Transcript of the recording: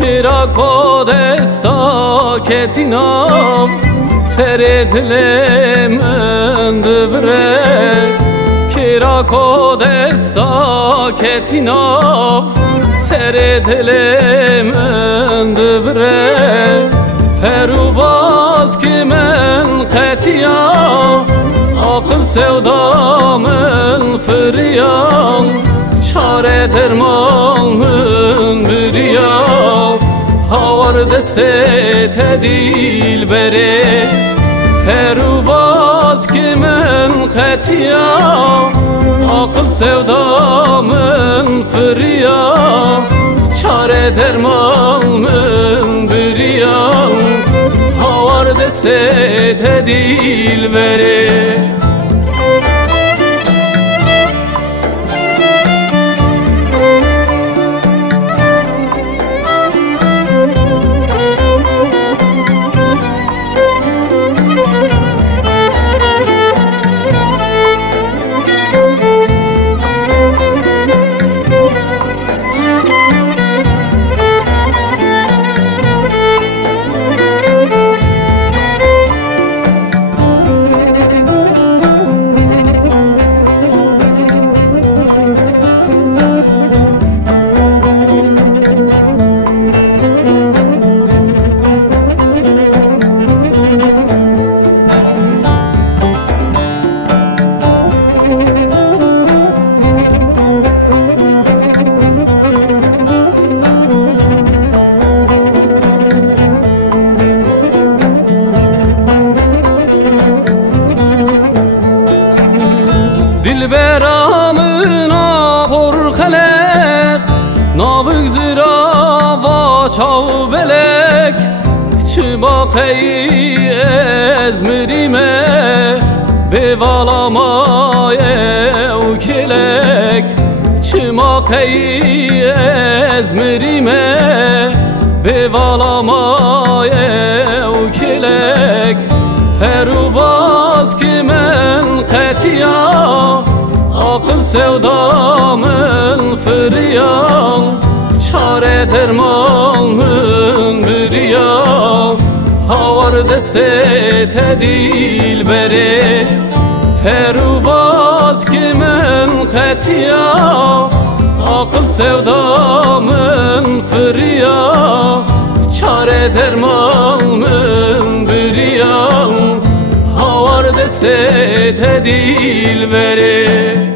Kira kode saketinav Seredlem öndübre Kira kode saketinav Seredlem öndübre Perubaz ki men khetiya Akıl sevdamın fıryan Çare dermanın bürya Havar deste tedil bere Perubaz ki men khetiya Akıl sevdamın fırya Çare dermanın bürya Havar deste tedil bere Dilberamın ahur khalek Navık zirava çav belek Çıbaqeyi ezmirime Bevalamayev kelek Çıbaqeyi ezmirime Bevalamayev kelek Perubaz ki men khetiya Akıl sevdamın fıryan Çare dermanın bürya Havar deste tedil bere Perubaz ki men khetiya Akıl sevdamın fırya Çare dermanın bürya Havar deste tedil bere